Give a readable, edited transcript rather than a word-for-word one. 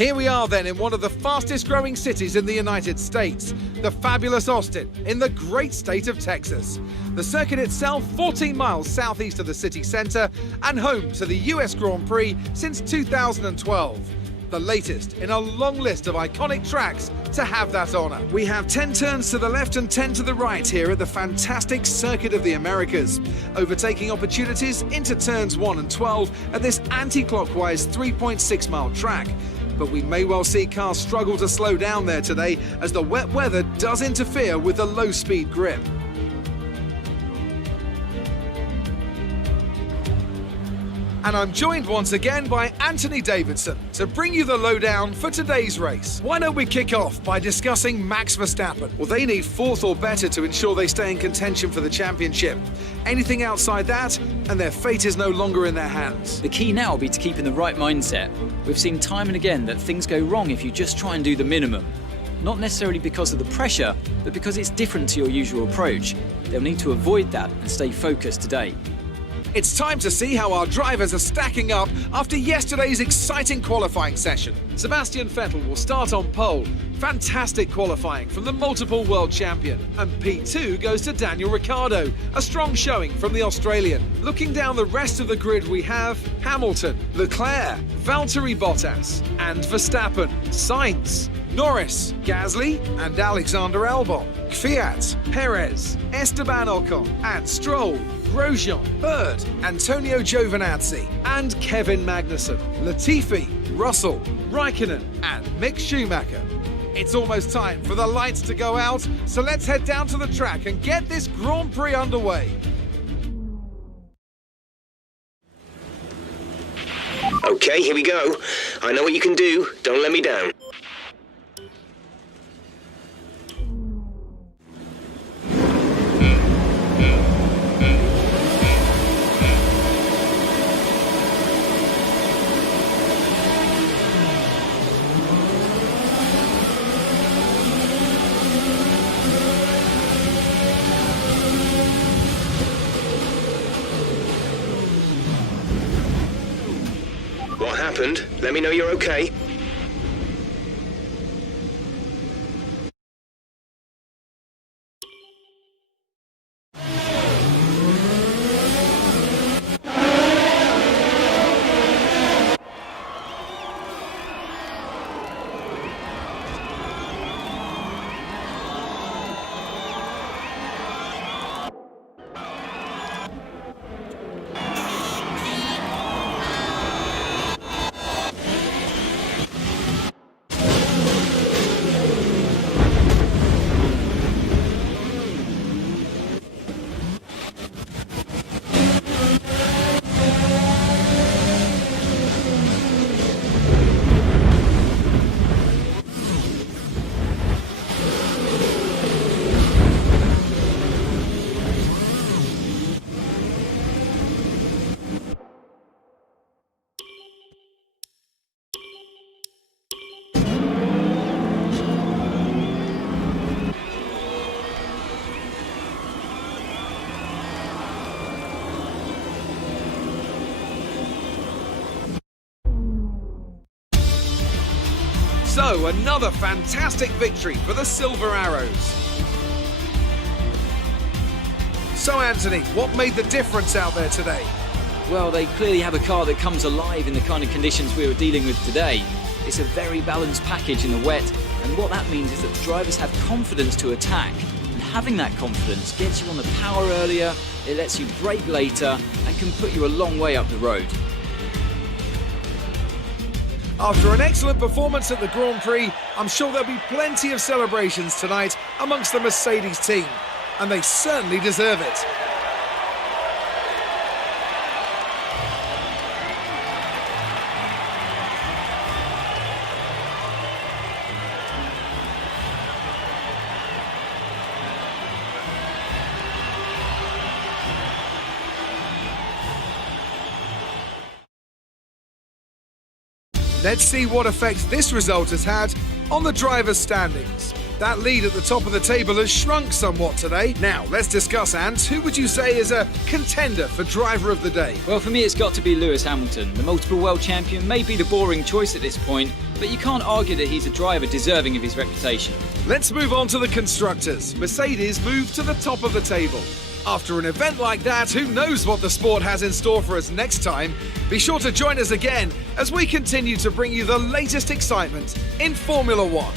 Here we are then in one of the fastest growing cities in the United States, the fabulous Austin, in the great state of Texas. The circuit itself 14 miles southeast of the city centre and home to the US Grand Prix since 2012. The latest in a long list of iconic tracks to have that honour. We have 10 turns to the left and 10 to the right here at the fantastic Circuit of the Americas. Overtaking opportunities into turns 1 and 12 at this anti-clockwise 3.6 mile track. But we may well see cars struggle to slow down there today as the wet weather does interfere with the low-speed grip. And I'm joined once again by Anthony Davidson to bring you the lowdown for today's race. Why don't we kick off by discussing Max Verstappen? Well, they need 4th or better to ensure they stay in contention for the championship. Anything outside that, and their fate is no longer in their hands. The key now will be to keep in the right mindset. We've seen time and again that things go wrong if you just try and do the minimum. Not necessarily because of the pressure, but because it's different to your usual approach. They'll need to avoid that and stay focused today. It's time to see how our drivers are stacking up after yesterday's exciting qualifying session. Sebastian Vettel will start on pole. Fantastic qualifying from the multiple world champion. And P2 goes to Daniel Ricciardo, a strong showing from the Australian. Looking down the rest of the grid, we have Hamilton, Leclerc, Valtteri Bottas and Verstappen, Sainz, Norris, Gasly and Alexander Albon, Kvyat, Perez, Esteban Ocon and Stroll, Grosjean, Bird, Antonio Giovinazzi and Kevin Magnussen, Latifi, Russell, Raikkonen and Mick Schumacher. It's almost time for the lights to go out, so let's head down to the track and get this Grand Prix underway. Okay, here we go. I know what you can do. Don't let me down. What happened? Let me know you're okay. So, another fantastic victory for the Silver Arrows. So, Anthony, what made the difference out there today? Well, they clearly have a car that comes alive in the kind of conditions we were dealing with today. It's a very balanced package in the wet, and what that means is that the drivers have confidence to attack. And having that confidence gets you on the power earlier, it lets you brake later, and can put you a long way up the road. After an excellent performance at the Grand Prix, I'm sure there'll be plenty of celebrations tonight amongst the Mercedes team, and they certainly deserve it. Let's see what effect this result has had on the drivers' standings. That lead at the top of the table has shrunk somewhat today. Now, let's discuss, Ant. Who would you say is a contender for driver of the day? Well, for me, it's got to be Lewis Hamilton. The multiple world champion may be the boring choice at this point, but you can't argue that he's a driver deserving of his reputation. Let's move on to the constructors. Mercedes moved to the top of the table. After an event like that, who knows what the sport has in store for us next time? Be sure to join us again as we continue to bring you the latest excitement in Formula One.